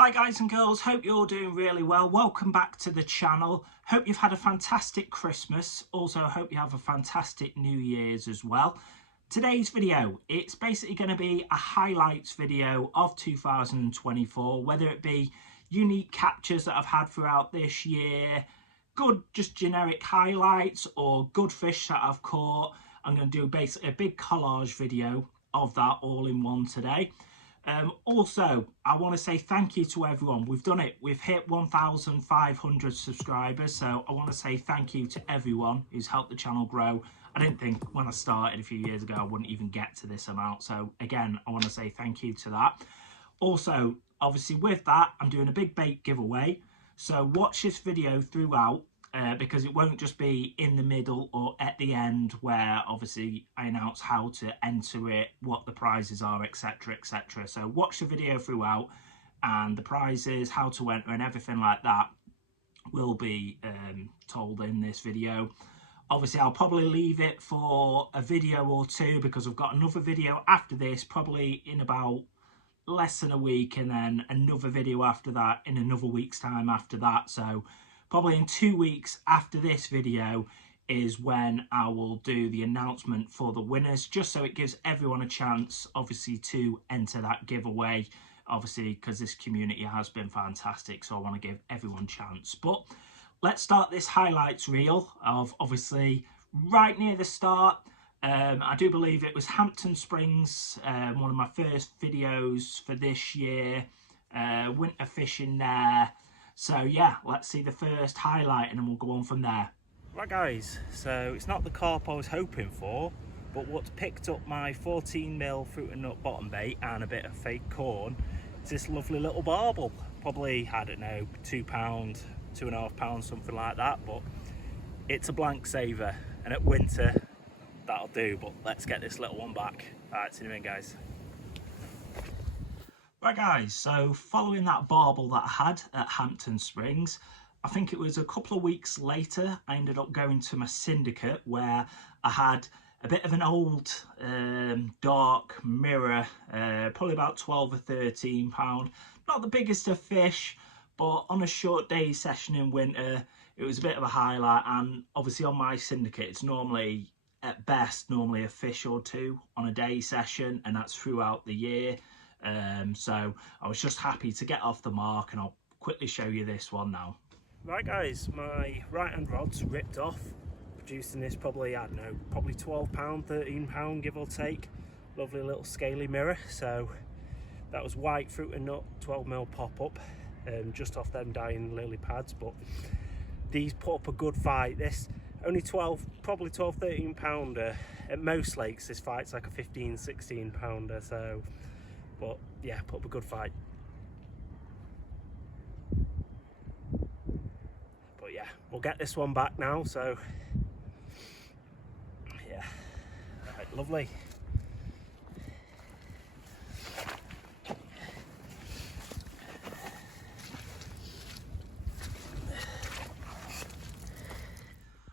Hi guys and girls, hope you're all doing really well. Welcome back to the channel. Hope you've had a fantastic Christmas. Also hope you have a fantastic New Year's as well. Today's video, it's basically going to be a highlights video of 2024, whether it be unique captures that I've had throughout this year, good just generic highlights, or good fish that I've caught. I'm going to do basically a big collage video of that all in one today. Also, I want to say thank you to everyone. We've done it. We've hit 1,500 subscribers. So I want to say thank you to everyone who's helped the channel grow. I didn't think when I started a few years ago, I wouldn't even get to this amount. So again, I want to say thank you to that. Also, obviously with that, I'm doing a big bait giveaway. So watch this video throughout. Because it won't just be in the middle or at the end where obviously I announce how to enter it, what the prizes are, etc, etc. So watch the video throughout, and the prizes, how to enter and everything like that will be told in this video. Obviously I'll probably leave it for a video or two because I've got another video after this probably in about less than a week, and then another video after that in another week's time after that. So probably in 2 weeks after this video is when I will do the announcement for the winners, just so it gives everyone a chance, obviously, to enter that giveaway, obviously, because this community has been fantastic, so I want to give everyone a chance. But let's start this highlights reel of, obviously, right near the start. I do believe it was Hampton Springs, one of my first videos for this year, winter fishing there. So yeah, let's see the first highlight and then we'll go on from there. Right guys, so it's not the carp I was hoping for, but what's picked up my 14mm fruit and nut bottom bait and a bit of fake corn is this lovely little barbel. Probably, I don't know, £2, £2.5, something like that, but it's a blank saver, and at winter that'll do. But let's get this little one back. Alright, see you in a minute guys. Right guys, so following that barbel that I had at Hampton Springs, I think it was a couple of weeks later, I ended up going to my syndicate where I had a bit of an old dark mirror, probably about 12 or 13 pound. Not the biggest of fish, but on a short day session in winter, it was a bit of a highlight. And obviously on my syndicate, it's normally, at best, normally a fish or two on a day session, and that's throughout the year. So I was just happy to get off the mark, and I'll quickly show you this one now. Right guys, my right hand rod's ripped off, producing this probably, I don't know, probably £12, £13 give or take. Lovely little scaly mirror. So that was white fruit and nut 12mm pop up, just off them dying lily pads, but these put up a good fight. This only 12, probably 12, 13 pounder. At most lakes this fight's like a 15, 16 pounder. So but yeah, put up a good fight. But yeah, we'll get this one back now. So yeah, right, lovely.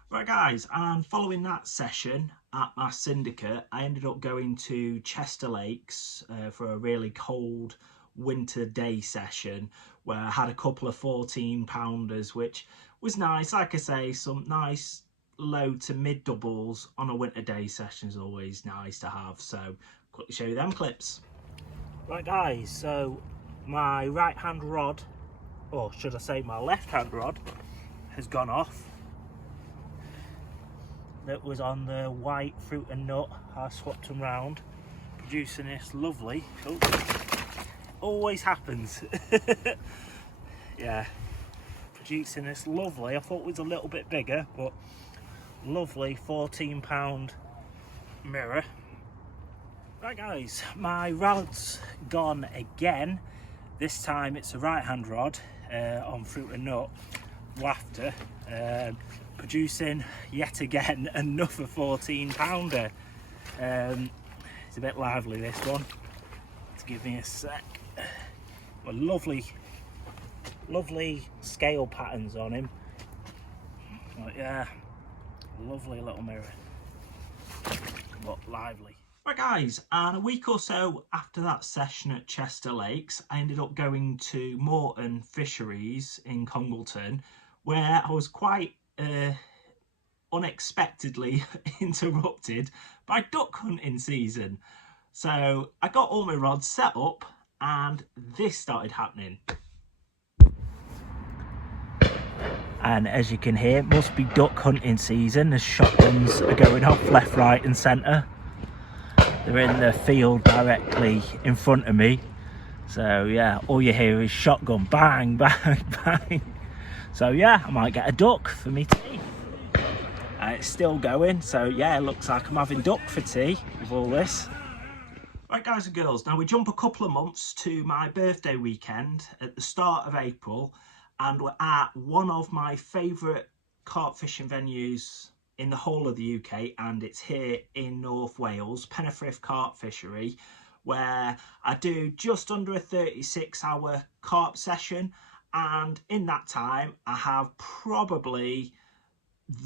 Right guys, and following that session at my syndicate, I ended up going to Chester Lakes for a really cold winter day session where I had a couple of 14 pounders, which was nice. Like I say, some nice low to mid doubles on a winter day session is always nice to have. So quickly show you them clips. Right guys, so my right hand rod, or should I say my left hand rod, has gone off. That was on the white fruit and nut. I swapped them round, producing this lovely, oh, always happens. Yeah, producing this lovely, I thought it was a little bit bigger, but lovely 14 mirror. Right guys, my rod's gone again. This time it's a right hand rod on fruit and nut wafter, producing yet again another 14 pounder. It's a bit lively, this one. To give me a sec. Well, lovely scale patterns on him. But yeah, lovely little mirror, but lively. Right guys, and a week or so after that session at Chester Lakes, I ended up going to Moreton Fisheries in Congleton, where I was quite unexpectedly interrupted by duck hunting season. So I got all my rods set up and this started happening. And as you can hear, it must be duck hunting season as shotguns are going off left, right and centre. They're in the field directly in front of me. So yeah, all you hear is shotgun, bang, bang, bang. So yeah, I might get a duck for me tea. It's still going, so yeah, it looks like I'm having duck for tea with all this. Right guys and girls, now we jump a couple of months to my birthday weekend at the start of April, and we're at one of my favourite carp fishing venues in the whole of the UK, and it's here in North Wales, Pennyfrith Carp Fishery, where I do just under a 36-hour carp session, and in that time I have probably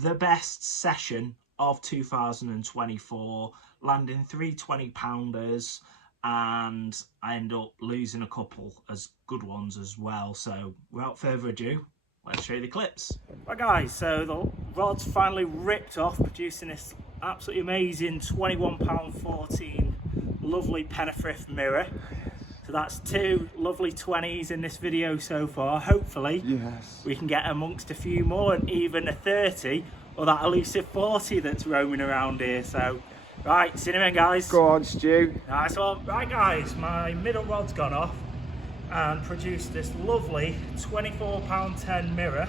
the best session of 2024, landing 3 20-pounders, and I end up losing a couple as good ones as well. So without further ado, let's show you the clips. Right guys, so the rod's finally ripped off, producing this absolutely amazing £21.14 lovely Pennyfrith mirror. So that's 2 lovely 20s in this video so far. Hopefully we can get amongst a few more, and even a 30 or that elusive 40 that's roaming around here. So right, see you in a minute guys. Go on Stu. Nice one. Right guys, my middle rod's gone off and produced this lovely £24.10 mirror,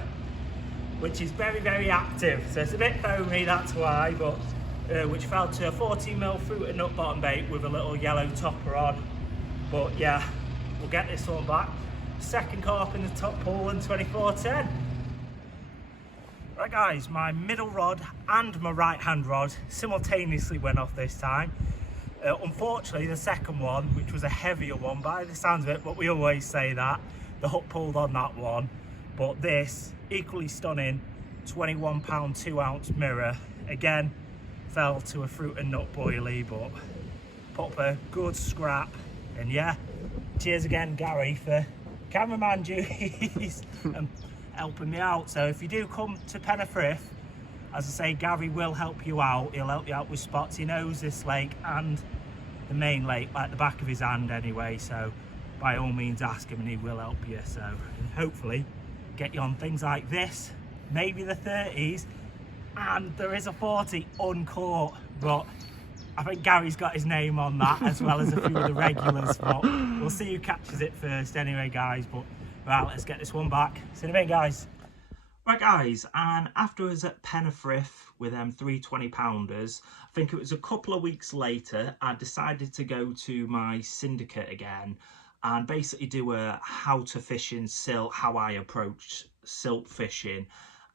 which is very, very active. So it's a bit foamy, that's why, but which fell to a 14mm fruit and nut bottom bait with a little yellow topper on. But yeah, we'll get this one back. Second carp in the top pool and 24.10. Right guys, my middle rod and my right hand rod simultaneously went off this time. Unfortunately, the second one, which was a heavier one by the sounds of it, but we always say that, the hook pulled on that one. But this, equally stunning, £21 2-ounce mirror, again, fell to a fruit and nut boilie, but put up a good scrap. And yeah, cheers again Gary for cameraman duties and helping me out. So if you do come to Pennyfrith, as I say, Gary will help you out. He'll help you out with spots. He knows this lake and the main lake like the back of his hand anyway, so by all means ask him and he will help you. So hopefully get you on things like this, maybe the 30s, and there is a 40 uncaught, but I think Gary's got his name on that, as well as a few of the regulars, but we'll see who catches it first anyway guys. But right, let's get this one back. See you in a minute guys. Right guys, and after I was at Pennyfrith with them 3 20-pounders, I think it was a couple of weeks later, I decided to go to my syndicate again and basically do a how to fish in silt, how I approached silt fishing,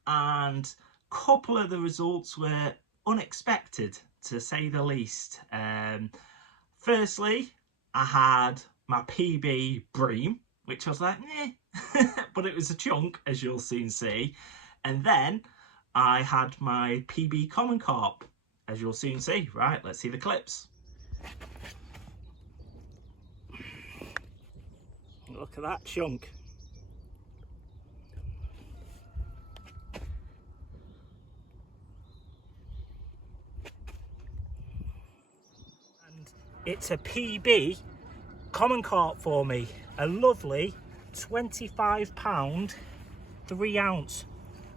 and a couple of the results were unexpected, to say the least. Firstly, I had my PB bream, which I was like, eh, but it was a chunk, as you'll soon see. And then I had my PB common carp, as you'll soon see. Right, let's see the clips. Look at that chunk. And it's a PB common carp for me, a lovely £25 3-ounce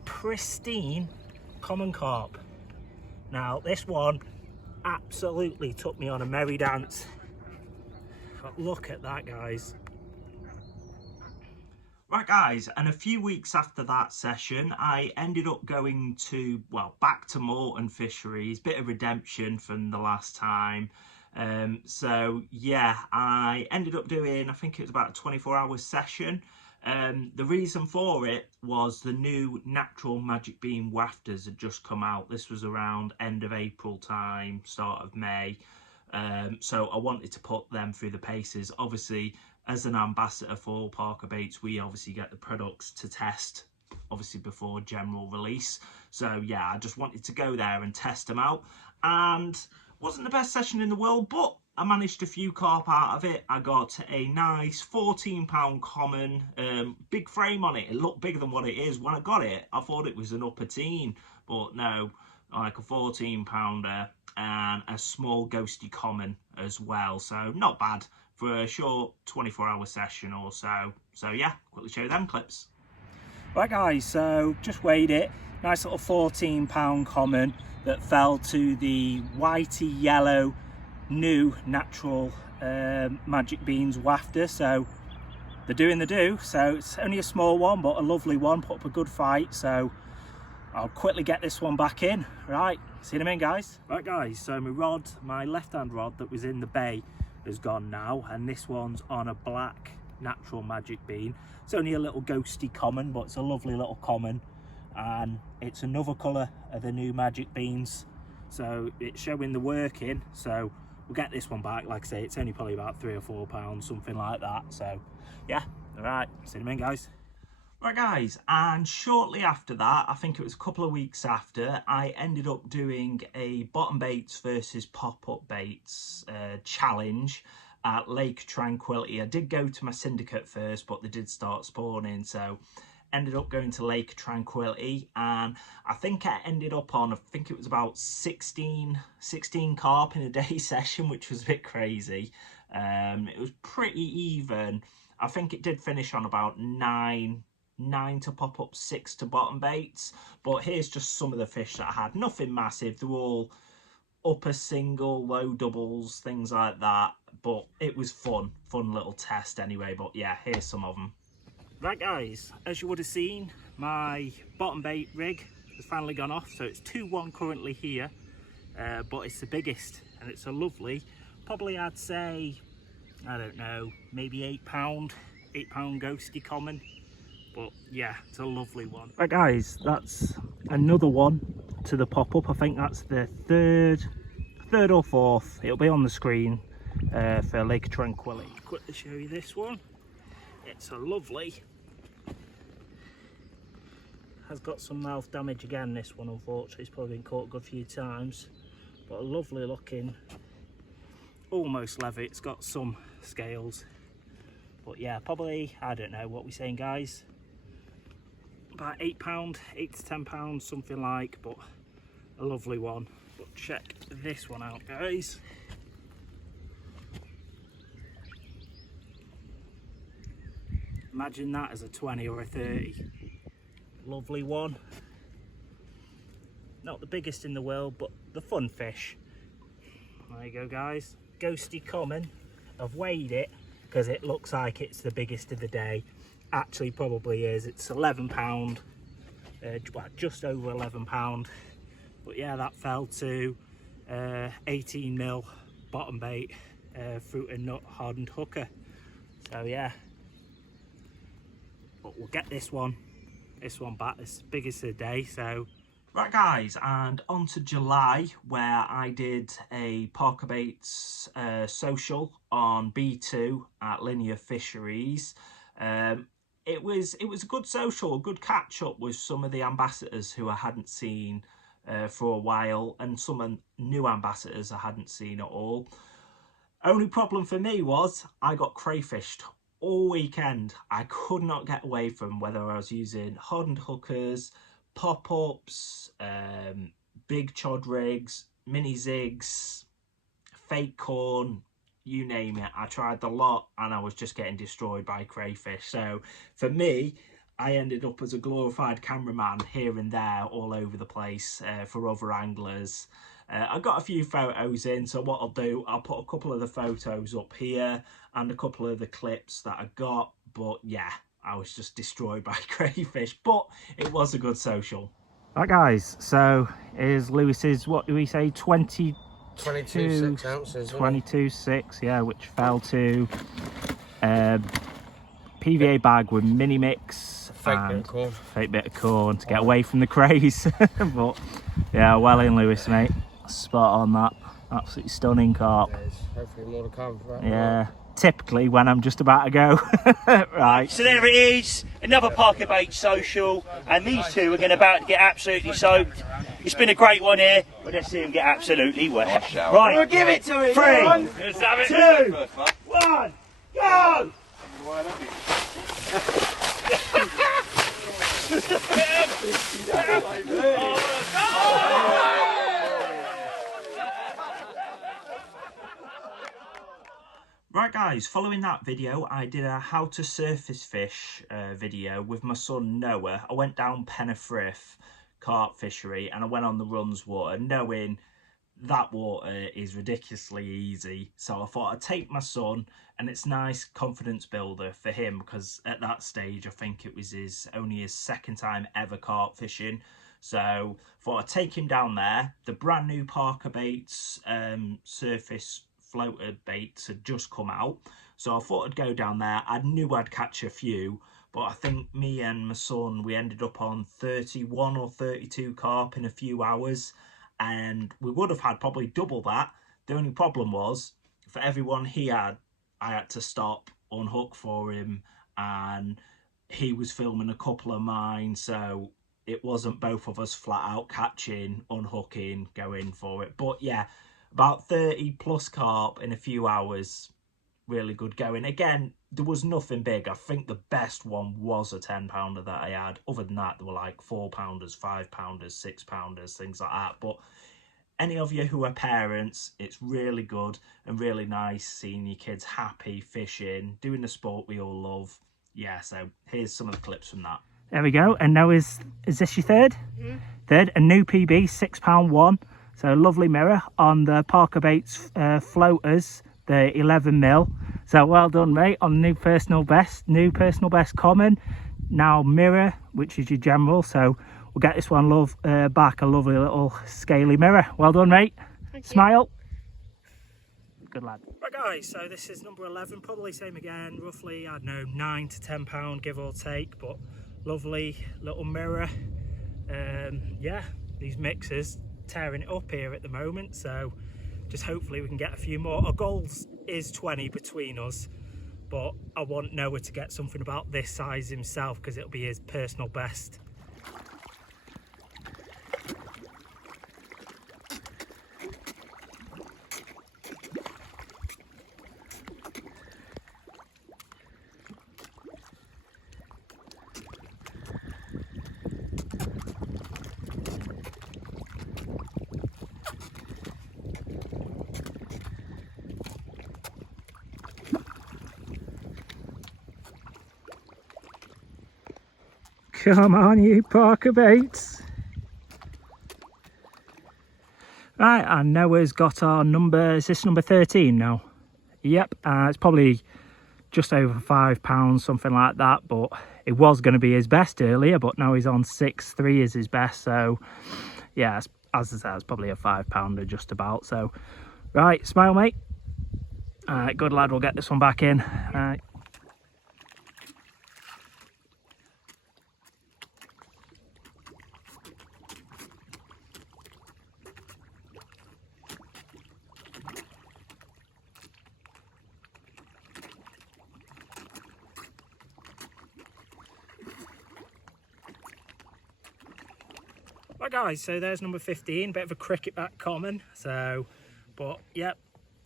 pristine common carp. Now this one absolutely took me on a merry dance, but look at that guys. Right guys, and a few weeks after that session I ended up going to, well, back to Moreton Fisheries, bit of redemption from the last time. So yeah, I ended up doing, I think it was about a 24-hour session. The reason for it was the new Natural Magic Beam wafters had just come out. This was around end of April time, start of May. So I wanted to put them through the paces. Obviously, as an ambassador for Parker Baits, we obviously get the products to test, obviously before general release. So yeah, I just wanted to go there and test them out. And Wasn't the best session in the world, but I managed a few carp out of it. I got a nice £14 common, big frame on it. It looked bigger than what it is. When I got it, I thought it was an upper teen, but no, like a 14-pounder and a small ghosty common as well. So not bad for a short 24-hour session or so. So yeah, quickly show you them clips. Right guys, so just weighed it. Nice little 14-pound common that fell to the whitey yellow new natural Magic Beans wafter. So they're doing the do. So it's only a small one, but a lovely one. Put up a good fight. So I'll quickly get this one back in. Right, see you in a minute, guys. Right guys, so my rod, my left-hand rod that was in the bay has gone now, and this one's on a black natural Magic Bean. It's only a little ghosty common, but it's a lovely little common, and it's another colour of the new Magic Beans, so it's showing the working. So we'll get this one back. Like I say, it's only probably about £3 or £4, something like that. So yeah, all right, see you in a minute, guys. Right guys, and shortly after that, I think it was a couple of weeks after, I ended up doing a bottom baits versus pop-up baits challenge at Lake Tranquility. I did go to my syndicate first, but they did start spawning, so ended up going to Lake Tranquility, and I think I ended up on, I think it was about 16 carp in a day session, which was a bit crazy. It was pretty even. I think it did finish on about 9 to pop up, 6 to bottom baits. But here's just some of the fish that I had. Nothing massive, they're all upper single, low doubles, things like that, but it was fun little test anyway. But yeah, here's some of them. Right guys, as you would have seen, my bottom bait rig has finally gone off. So it's 2-1 currently here, but it's the biggest, and it's a lovely, probably I'd say, I don't know, maybe 8-pound ghosty common. But yeah, it's a lovely one. Right guys, that's another one to the pop-up. I think that's the third or fourth. It'll be on the screen for Lake Tranquility. Quickly show you this one. It's a lovely. Has got some mouth damage again, this one, unfortunately. It's probably been caught a good few times. But a lovely looking, almost levy. It's got some scales. But yeah, probably, I don't know what we're saying, guys. About £8, 8 to £10, something like, but a lovely one. But check this one out, guys. Imagine that as a 20 or a 30. Lovely one. Not the biggest in the world, but the fun fish. There you go, guys. Ghosty common. I've weighed it because it looks like it's the biggest of the day. Actually probably is. It's £11, well, just over £11. But yeah, that fell to 18mm bottom bait, fruit and nut hardened hooker. So yeah, but we'll get this one back, this biggest of the day. So right guys, and on to July, where I did a Parker Baits social on B2 at Linear Fisheries. It was a good social, a good catch up with some of the ambassadors who I hadn't seen for a while, and some new ambassadors I hadn't seen at all. Only problem for me was I got crayfished all weekend. I could not get away from whether I was using hardened hookers, pop-ups, big chod rigs, mini zigs, fake corn, you name it. I tried the lot and I was just getting destroyed by crayfish. So for me, I ended up as a glorified cameraman here and there all over the place for other anglers. I got a few photos in, so what I'll do, I'll put a couple of the photos up here and a couple of the clips that I got. But yeah, I was just destroyed by crayfish, but it was a good social. Right guys, so here's Lewis's, what do we say, 22 6 ounces, 22.6, yeah, which fell to PVA bag with mini mix, fake bit of corn to get away from the craze. But yeah, well in, Lewis, mate, spot on that. Absolutely stunning carp. Hopefully more to come for that. Yeah, typically when I'm just about to go. Right. So there it is, another Parker Baits social, and these two are about to get absolutely soaked. It's been a great one here, but let's see them get absolutely wet. Right, we'll give it to him. 3, 2, 1, go! Right guys, following that video I did a how to surface fish video with my son Noah. I went down Pennyfrith carp fishery and I went on the Runs water knowing that water is ridiculously easy, so I thought I'd take my son, and it's nice confidence builder for him because at that stage I think it was only his second time ever carp fishing. So I thought I'd take him down there. The brand new Parker Baits surface floater baits had just come out, so I thought I'd go down there. I knew I'd catch a few, but I think me and my son, we ended up on 31 or 32 carp in a few hours, and we would have had probably double that. The only problem was, for everyone he had, I had to stop, unhook for him, and he was filming a couple of mine, so it wasn't both of us flat out catching, unhooking, going for it. But yeah, about 30 plus carp in a few hours. Really good going. Again, there was nothing big. I think the best one was a 10-pounder that I had. Other than that, there were like 4-pounders, 5-pounders, 6-pounders, things like that. But any of you who are parents, it's really good and really nice seeing your kids happy fishing, doing the sport we all love. Yeah, so here's some of the clips from that. There we go. And now is this your third? Mm. Third, a new PB, 6-pound one. So lovely mirror on the Parker Baits floaters, the 11mm. So well done, mate, on new personal best common. Now mirror, which is your general. So we'll get this one back, a lovely little scaly mirror. Well done, mate. Smile. Good lad. Right guys, so this is number 11, probably same again, roughly, I don't know, 9 to 10 pound give or take, but lovely little mirror. Yeah, these mixers tearing it up here at the moment, so just hopefully we can get a few more. Our goal is 20 between us, but I want Noah to get something about this size himself because it'll be his personal best. Come on, you Parker Baits. Right, and Noah's got our number, is this number 13 now? Yep, it's probably just over £5, something like that, but it was going to be his best earlier, but now he's on 6.3 is his best, so yeah, as I said, it's probably a £5-pounder just about. So right, smile, mate. Good lad, we'll get this one back in. Right guys, so there's number 15, bit of a cricket bat common, so, but yep,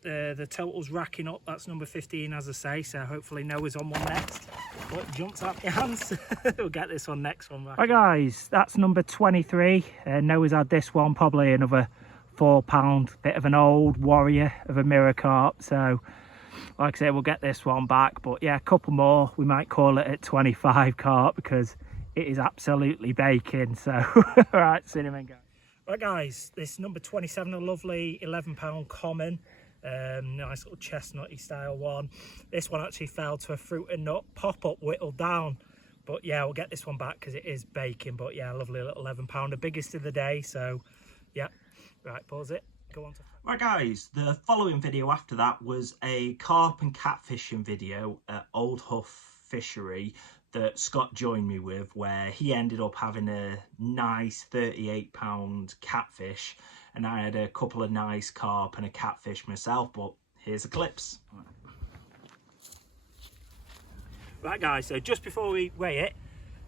the total's racking up. That's number 15, as I say, so hopefully Noah's on one next. Oh, it jumps out your hands. We'll get this one next one back. Right guys, that's number 23. Noah's had this one, probably another £4, bit of an old warrior of a mirror carp, so like I say, we'll get this one back. But yeah, a couple more, we might call it at 25 carp because it is absolutely baking. So right, cinnamon guys. Right guys, this number 27, a lovely 11-pound common, nice little chestnutty style one. This one actually fell to a fruit and nut pop-up whittled down, but yeah, we'll get this one back because it is baking. But yeah, lovely little 11-pounder, biggest of the day. So yeah, right, pause it, go on to... Right guys, the following video after that was a carp and catfishing video at Old Huff Fishery that Scott joined me with, where he ended up having a nice 38-pound catfish and I had a couple of nice carp and a catfish myself. But here's the clips. Right guys, so just before we weigh it,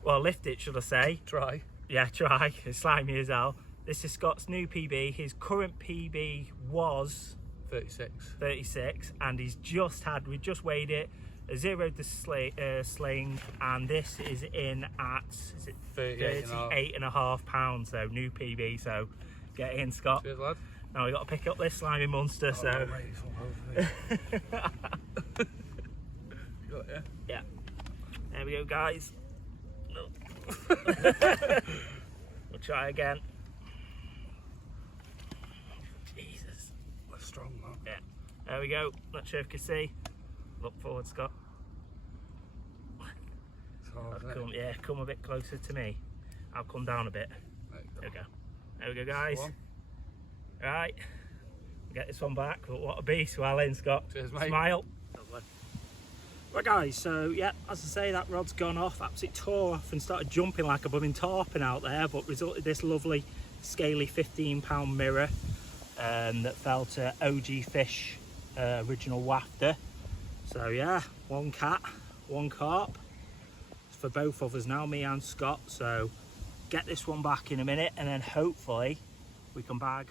well lift it should I say. Try. Yeah, try. It's slimy as hell. This is Scott's new PB. His current PB was 36 and he's just had, we just weighed it, zeroed the sling, and this is in at, is it 38.5 pounds, so new PB, so get in Scott. Cheers lad. Now we got to pick up this slimy monster, so... Mate, you got it, yeah? Yeah. There we go guys. We'll try again. Jesus. That's strong, man. Yeah. There we go. Not sure if you can see. Look forward, Scott. Come a bit closer to me. I'll come down a bit. There we go. There we go, guys. Right. Get this one back. But what a beast. Well in, Scott. Cheers, mate. Smile. Right guys, so yeah, as I say, that rod's gone off, absolutely tore off and started jumping like a blooming tarpon out there, but resulted this lovely scaly 15-pound mirror that fell to OG Fish original wafter. So yeah, one cat, one carp for both of us now, me and Scott. So get this one back in a minute and then hopefully we can bag.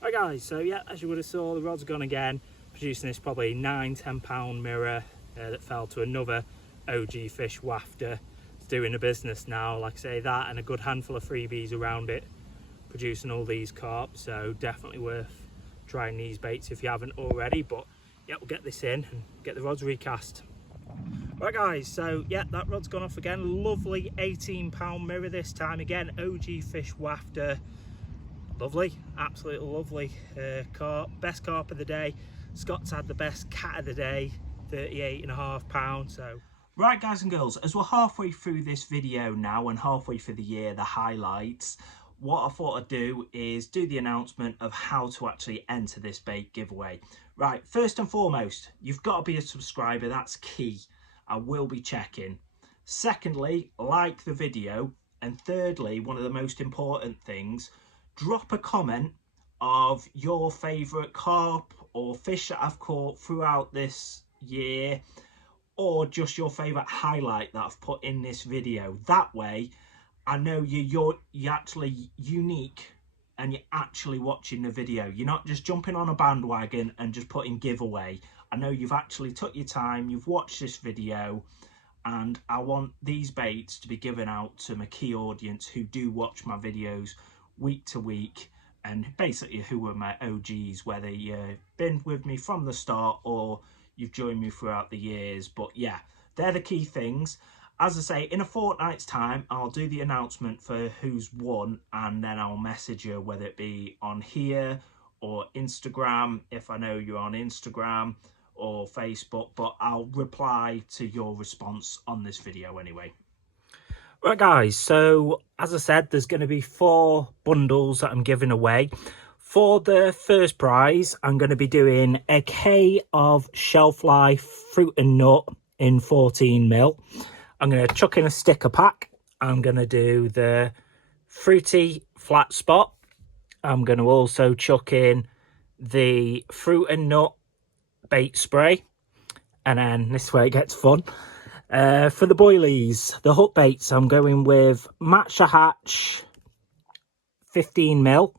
Right guys, so yeah, as you would have saw, the rod's gone again, producing this probably 9-10 pound mirror that fell to another OG Fish wafter. It's doing the business now, like I say, that and a good handful of freebies around it, producing all these carp. So definitely worth trying these baits if you haven't already. But yeah, we'll get this in and get the rods recast. Right guys, so yeah, that rod's gone off again. Lovely 18-pound mirror this time, again OG Fish wafter. Lovely, absolutely lovely carp, best carp of the day. Scott's had the best cat of the day, 38.5 pounds. So right guys and girls, as we're halfway through this video now and halfway through the year, the highlights, what I thought I'd do is do the announcement of how to actually enter this bait giveaway. Right, first and foremost, you've got to be a subscriber. That's key. I will be checking. Secondly, like the video. And thirdly, one of the most important things, drop a comment of your favourite carp or fish that I've caught throughout this year, or just your favourite highlight that I've put in this video. That way I know you're actually unique and you're actually watching the video. You're not just jumping on a bandwagon and just putting giveaway. I know you've actually took your time, you've watched this video, and I want these baits to be given out to my key audience who do watch my videos week to week, and basically who are my OGs, whether you've been with me from the start or you've joined me throughout the years. But yeah, they're the key things. As I say, in a fortnight's time, I'll do the announcement for who's won, and then I'll message you, whether it be on here or Instagram, if I know you're on Instagram, or Facebook, but I'll reply to your response on this video anyway. Right guys, so as I said, there's going to be 4 bundles that I'm giving away. For the first prize, I'm going to be doing a K of Shelf Life Fruit and Nut in 14mm. I'm going to chuck in a sticker pack. I'm going to do the Fruity Flat Spot. I'm going to also chuck in the Fruit and Nut bait spray. And then this is where it gets fun. For the boilies, the hook baits, I'm going with Matcha Hatch 15mm,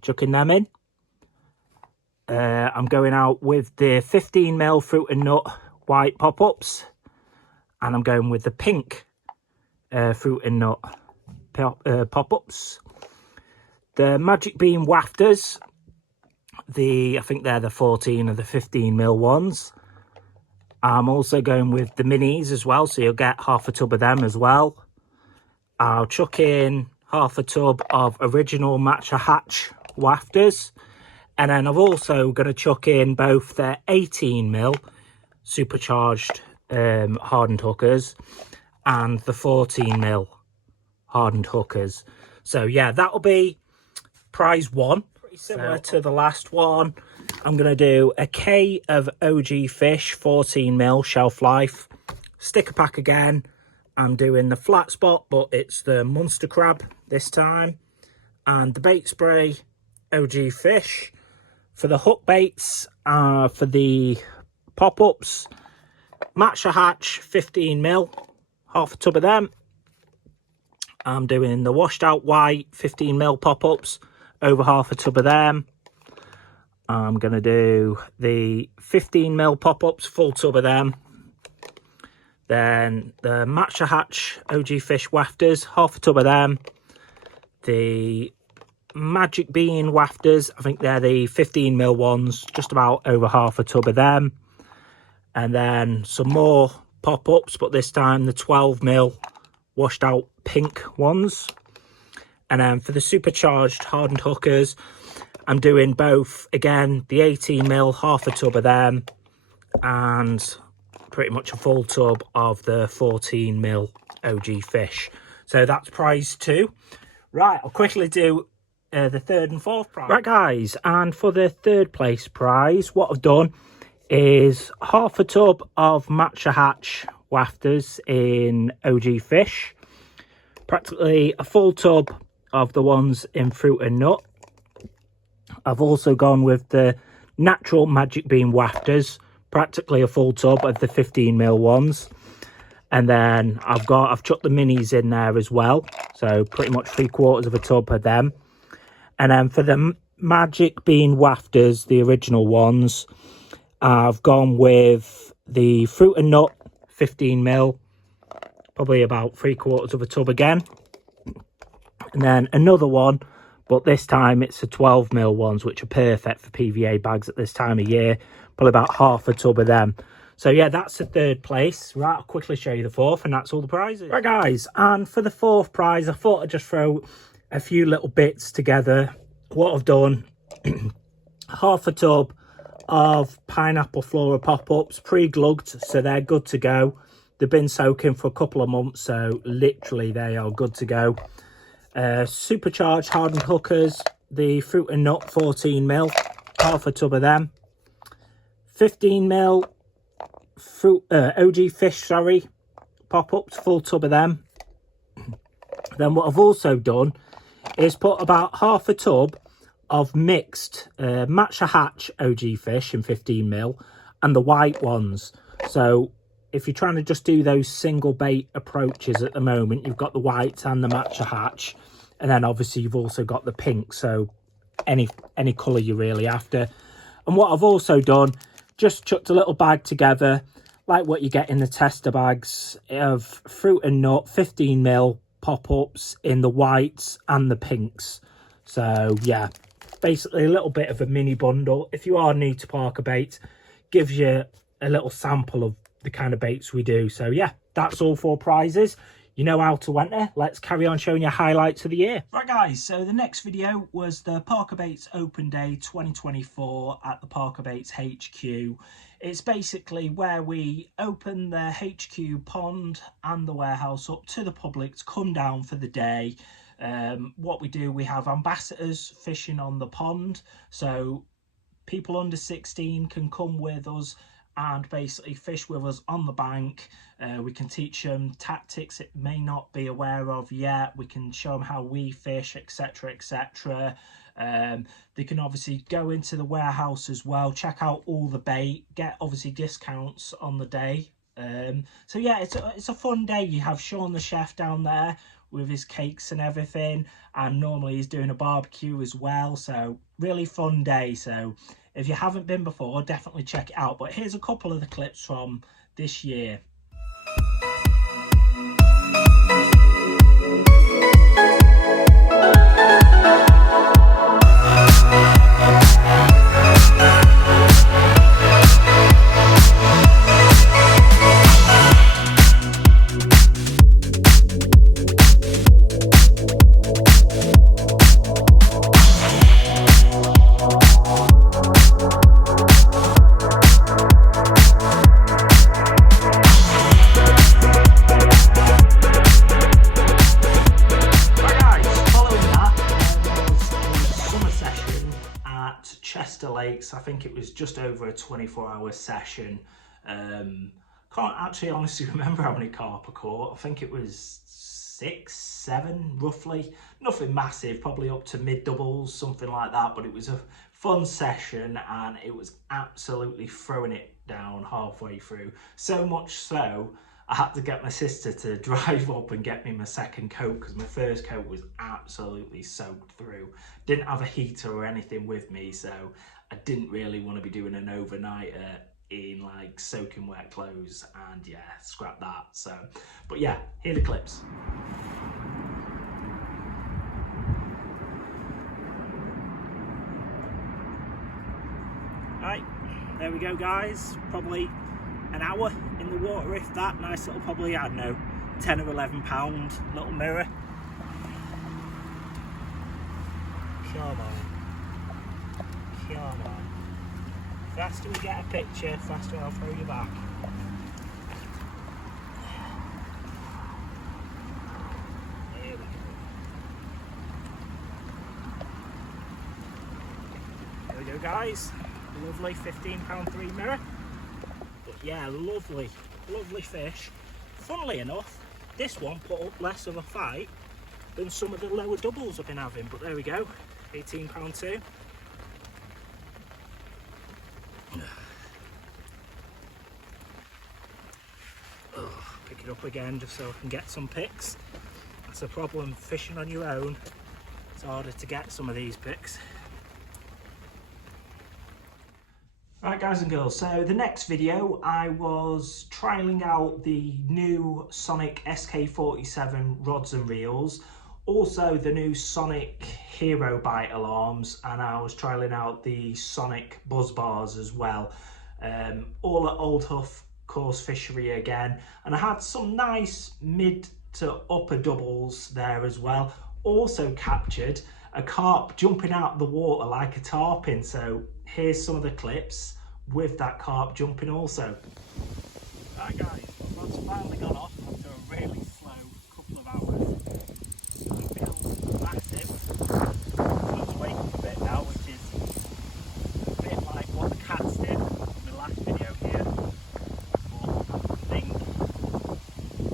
chucking them in. I'm going out with the 15mm Fruit and Nut white pop-ups, and I'm going with the pink Fruit and Nut pop-ups. The Magic Beam wafters, I think they're the 14 or the 15mm ones. I'm also going with the minis as well, so you'll get half a tub of them as well. I'll chuck in half a tub of original Matcha Hatch wafters, and then I'm also going to chuck in both the 18mm supercharged hardened hookers and the 14mm hardened hookers. So yeah, that'll be prize 1. Pretty similar to the last one. I'm going to do a K of OG Fish 14mm Shelf Life sticker pack again. I'm doing the flat spot, but it's the monster crab this time, and the bait spray OG Fish. For the hook baits, for the pop-ups, Matcha Hatch 15mm, half a tub of them. I'm doing the washed out white 15mm pop-ups, over half a tub of them. I'm going to do the 15mm pop-ups, full tub of them. Then the Matcha Hatch OG Fish wafters, half a tub of them. The Magic Bean wafters, I think they're the 15mm ones, just about over half a tub of them. And then some more pop-ups, but this time the 12mm washed out pink ones. And then for the supercharged hardened hookers, I'm doing both, again, the 18mm, half a tub of them, and pretty much a full tub of the 14mm OG Fish. So that's prize 2. Right, I'll quickly do the third and fourth prize. Right, guys, and for the third place prize, what I've done is half a tub of Matcha Hatch wafters in OG Fish, practically a full tub of the ones in Fruit and Nut. I've also gone with the natural Magic Bean wafters, practically a full tub of the 15mm ones. And then I've chucked the minis in there as well, so pretty much 3/4 of a tub of them. And then for the Magic Bean wafters, the original ones, I've gone with the Fruit and Nut 15mm, probably about 3/4 of a tub again. And then another one, but this time it's the 12mm ones, which are perfect for PVA bags at this time of year, probably about half a tub of them. So yeah, that's the third place. Right, I'll quickly show you the fourth, and that's all the prizes. Right, guys, and for the fourth prize, I thought I'd just throw a few little bits together. What I've done, half a tub of Pineapple Flora pop-ups, pre-glugged, so they're good to go. They've been soaking for a couple of months, so literally they are good to go. Supercharged hardened hookers, the Fruit and Nut 14mm, half a tub of them. 15mm OG Fish, pop-ups, full tub of them. Then what I've also done is put about half a tub of mixed Matcha Hatch OG Fish in 15mm and the white ones. So if you're trying to just do those single bait approaches at the moment, you've got the whites and the Matcha Hatch, and then obviously you've also got the pink, so any colour you're really after. And what I've also done, just chucked a little bag together, like what you get in the tester bags, of Fruit and Nut 15mm pop-ups in the whites and the pinks. So yeah, basically a little bit of a mini bundle. If you are new to Parker Baits, gives you a little sample of the kind of baits we do. So yeah, that's all 4 prizes. You know how to enter. Let's carry on showing you highlights of the year. Right, guys, so the next video was the Parker Baits Open Day 2024 at the Parker Baits HQ. It's basically where we open the HQ pond and the warehouse up to the public to come down for the day. What we do, we have ambassadors fishing on the pond, so people under 16 can come with us and basically fish with us on the bank. We can teach them tactics it may not be aware of yet. We can show them how we fish, etc, etc. They can obviously go into the warehouse as well, check out all the bait, get obviously discounts on the day. So yeah, it's a fun day. You have Sean the chef down there with his cakes and everything, and normally he's doing a barbecue as well, so really fun day. So if you haven't been before, definitely check it out. But here's a couple of the clips from this year. I think it was just over a 24-hour session. Can't actually honestly remember how many carp I caught. I think it was 6, 7 roughly. Nothing massive, probably up to mid doubles, something like that, but it was a fun session and it was absolutely throwing it down halfway through. So much so I had to get my sister to drive up and get me my second coat because my first coat was absolutely soaked through. Didn't have a heater or anything with me, so I didn't really want to be doing an overnighter in like soaking wet clothes, and yeah, scrap that. So, but yeah, here are the clips. Right, there we go guys, probably an hour in the water if that. Nice little, probably, I don't know, 10 or 11 pound little mirror. Come on, come on. Faster we get a picture, faster I'll throw you back. There we go. There we go guys. Lovely £15.3 mirror. But yeah, lovely, lovely fish. Funnily enough, this one put up less of a fight than some of the lower doubles I've been having. But there we go, £18.2. Pick it up again just so I can get some pics. That's the problem fishing on your own. It's harder to get some of these pics. Right guys and girls, so the next video I was trialling out the new Sonic SK47 rods and reels, also the new Sonic Hero Bite alarms, and I was trialling out the Sonic Buzz Bars as well, all at Old Huff Course Fishery again, and I had some nice mid to upper doubles there as well. Also captured a carp jumping out of the water like a tarpon, so here's some of the clips with that carp jumping also. Right guys, well, that's finally gone off after a really slow couple of hours. It feels massive. I'm just waking up a bit now, which is a bit like what the cats did in the last video here. But I think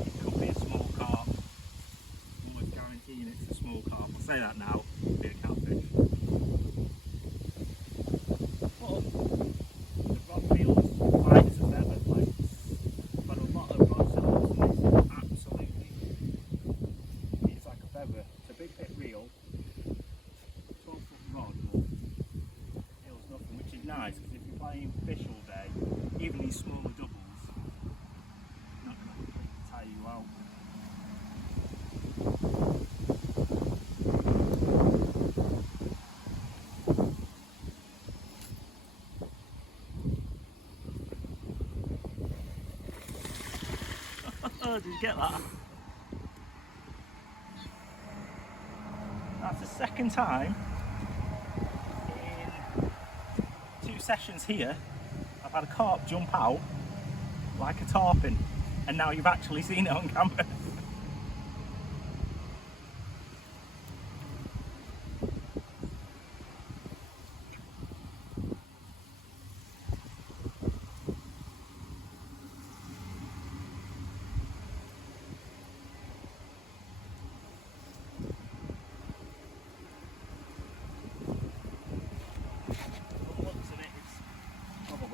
it could be a small carp. I'm almost guaranteeing it's a small carp. I'll say that now. It'll be a catfish. Nice, because if you're playing fish all day, even these smaller doubles, not going to completely tire you out. Did you get that? That's the second time sessions here I've had a carp jump out like a tarpon, and now you've actually seen it on camera.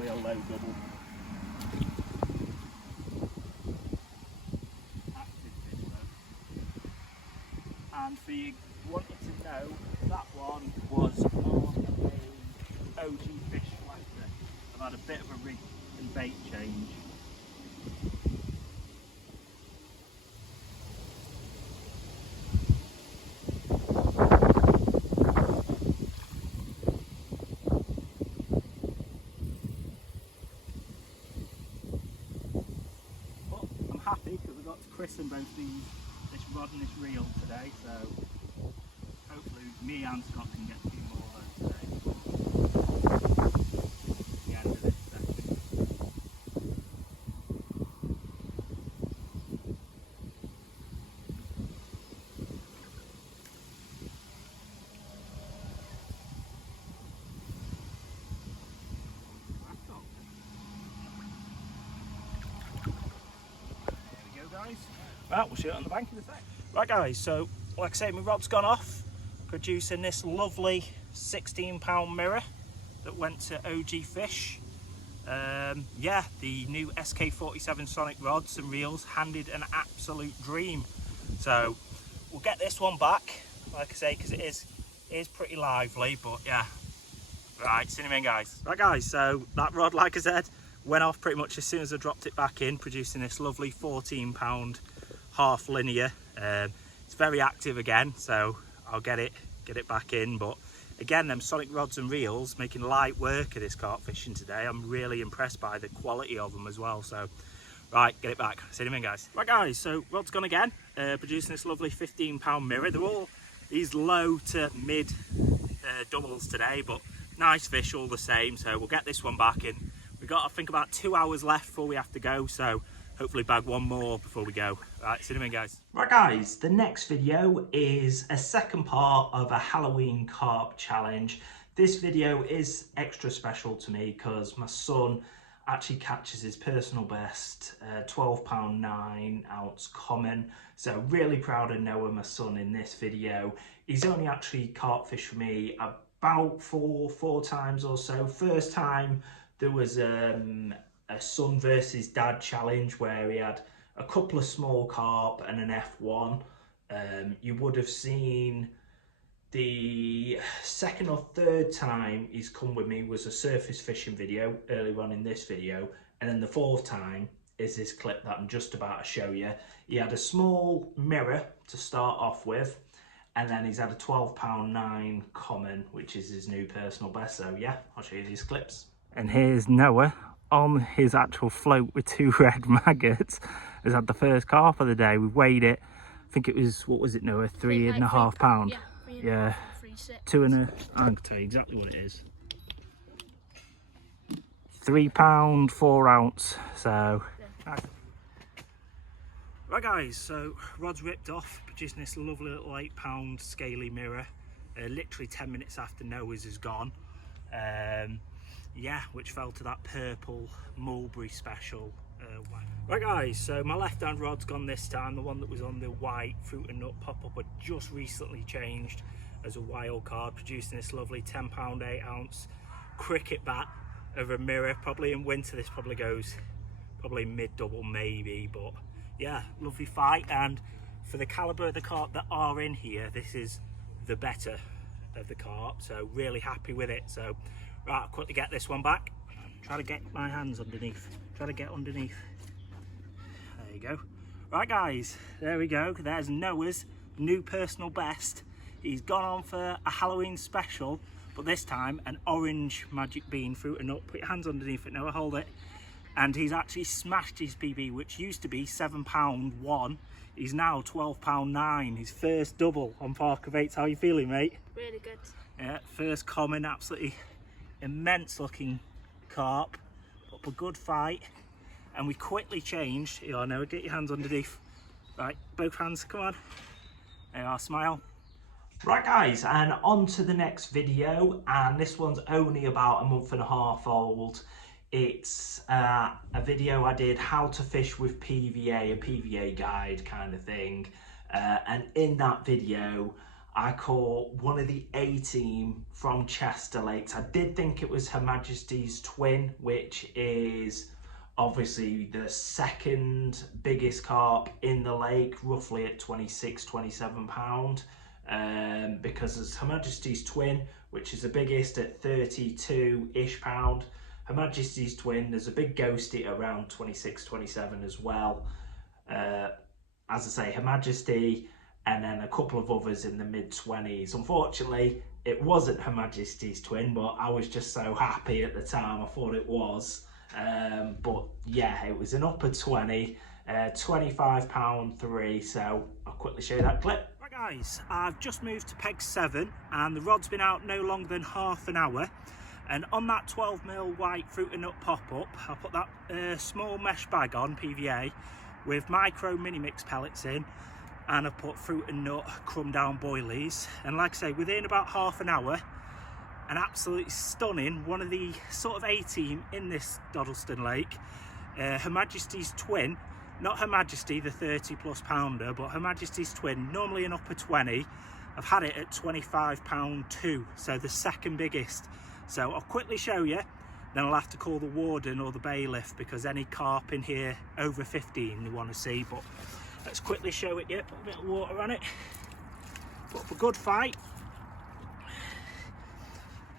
A low double. Active fish though. And for you wanted to know, that one was on a OG fish flatter. I've had a bit of a rig and bait change. Happy because I got to christen both this rod and this reel today, so hopefully me and Scott can get a few more of those today. The end of this session. Right, we'll shoot it on the bank in a sec. Right guys, so like I say, my rod's gone off, producing this lovely 16-pound mirror that went to OG Fish. Yeah, the new SK47 Sonic rods and reels handed an absolute dream. So we'll get this one back, like I say, because it is pretty lively, but yeah. Right, see you in a minute, guys. Right guys, so that rod, like I said, went off pretty much as soon as I dropped it back in, producing this lovely 14-pound half linear. It's very active again, so I'll get it back in. But again, them Sonic rods and reels making light work of this carp fishing today. I'm really impressed by the quality of them as well. So right, get it back. See you in a minute, guys. Right guys, so rod's gone again, producing this lovely 15-pound mirror. They're all these low to mid doubles today, but nice fish all the same. So we'll get this one back in. We've got, I think, about 2 hours left before we have to go, so hopefully bag one more before we go. Right, see you in a minute, guys. Right guys, the next video is a second part of a Halloween carp challenge. This video is extra special to me because my son actually catches his personal best 12-pound 9-ounce common. So really proud of Noah, my son, in this video. He's only actually carp fished for me about four times or so. First time there was a son versus dad challenge where he had a couple of small carp and an F1. You would have seen the second or third time he's come with me was a surface fishing video earlier on in this video, and then the fourth time is this clip that I'm just about to show you. He had a small mirror to start off with, and then he's had a 12-pound 9 common, which is his new personal best. So yeah, I'll show you these clips. And here's Noah on his actual float with 2 red maggots. Has had the first carp of the day. We weighed it, I think it was, what was it, Noah, 3.5 pound? Yeah, 2.5, I can tell you exactly what it is. 3 pound 4 ounce. So yeah. Right guys, so rod's ripped off, producing this lovely little 8-pound scaly mirror, literally 10 minutes after Noah's is gone. Yeah, which fell to that purple Mulberry special. Right guys, so my left hand rod's gone this time. The one that was on the white fruit and nut pop-up had just recently changed as a wild card, producing this lovely 10-pound 8-ounce cricket bat of a mirror. Probably in winter this probably goes probably mid-double maybe, but yeah, lovely fight. And for the calibre of the carp that are in here, this is the better of the carp, so really happy with it. So right, I'll quickly get this one back. Try to get my hands underneath. Try to get underneath. There you go. Right guys, there we go. There's Noah's new personal best. He's gone on for a Halloween special, but this time an orange magic bean fruit and nut. Put your hands underneath it, Noah, hold it. And he's actually smashed his PB, which used to be 7-pound 1. He's now 12-pound 9. His first double on Parker Baits. How are you feeling, mate? Really good. Yeah, first common, absolutely immense looking carp. Put up a good fight. And we quickly changed. Here, I know, get your hands underneath. Right, both hands, come on. There you are, smile. Right guys, and on to the next video, and this one's only about a month and a half old. It's a video I did, how to fish with PVA, a PVA guide kind of thing. And in that video, I caught one of the A-team from Chester Lakes. I did think it was Her Majesty's twin, which is obviously the second biggest carp in the lake, roughly at 26-27 pound. Because there's Her Majesty's twin, which is the biggest at 32-ish pound. Her Majesty's twin, there's a big ghosty around 26-27 as well. As I say, Her Majesty, and then a couple of others in the mid-20s. Unfortunately, it wasn't Her Majesty's twin, but I was just so happy at the time, I thought it was. But yeah, it was an upper 20, 25 pound 3, so I'll quickly show you that clip. Right guys, I've just moved to peg 7 and the rod's been out no longer than half an hour. And on that 12mm white fruit and nut pop-up, I put that small mesh bag on, PVA, with micro mini mix pellets in, and I put fruit and nut crumb down boilies. And like I say, within about half an hour, an absolutely stunning, one of the sort of A-team in this Dodleston Lake, Her Majesty's twin, not Her Majesty, the 30 plus pounder, but Her Majesty's twin, normally an upper 20. I've had it at £25.2, so the second biggest. So I'll quickly show you, then I'll have to call the warden or the bailiff because any carp in here over 15 they want to see. But let's quickly show it you, put a bit of water on it, put up a good fight.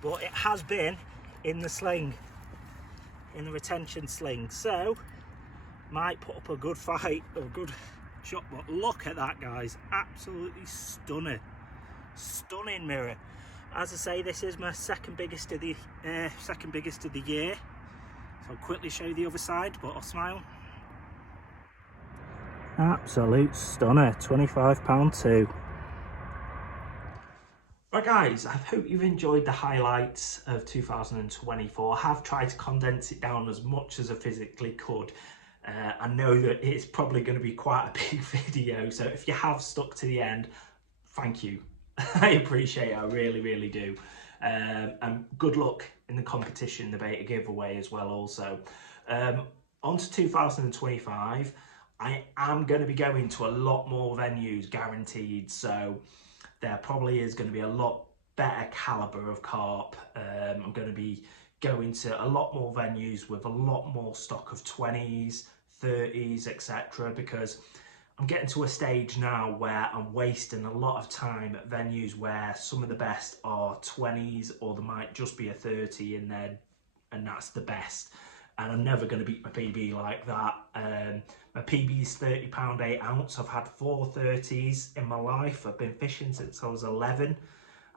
But it has been in the sling, in the retention sling, so might put up a good fight or a good shot. But look at that, guys, absolutely stunning, stunning mirror. As I say, this is my second biggest of the year. So I'll quickly show you the other side, but I'll smile. Absolute stunner, £25.2. Right guys, I hope you've enjoyed the highlights of 2024. I have tried to condense it down as much as I physically could. I know that it's probably going to be quite a big video, so if you have stuck to the end, thank you. I appreciate it, I really do. And good luck in the competition, the beta giveaway as well also. On to 2025, I am going to be going to a lot more venues guaranteed, so there probably is going to be a lot better calibre of carp. I'm going to be going to a lot more venues with a lot more stock of 20s, 30s, etc. because I'm getting to a stage now where I'm wasting a lot of time at venues where some of the best are 20s or there might just be a 30 in there and that's the best. And I'm never going to beat my PB like that. My PB is £30 8 ounce. I've had 4 30s in my life. I've been fishing since I was 11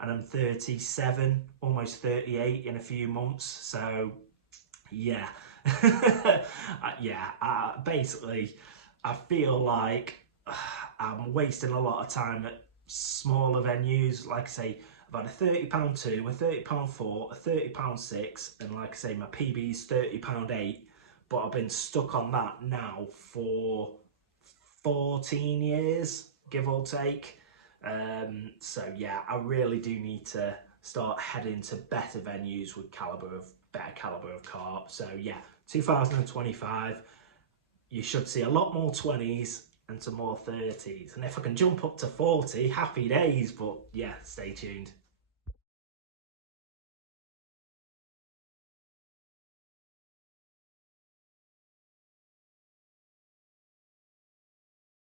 and I'm 37, almost 38 in a few months. So yeah, basically I feel like I'm wasting a lot of time at smaller venues. Like I say, I've had a £30.2, a £30.4, a £30.6, and like I say, my PB is £30 8, but I've been stuck on that now for 14 years, give or take. So yeah, I really do need to start heading to better venues with better calibre of carp. So yeah, 2025, you should see a lot more 20s and some more 30s. And if I can jump up to 40, happy days. But yeah, stay tuned.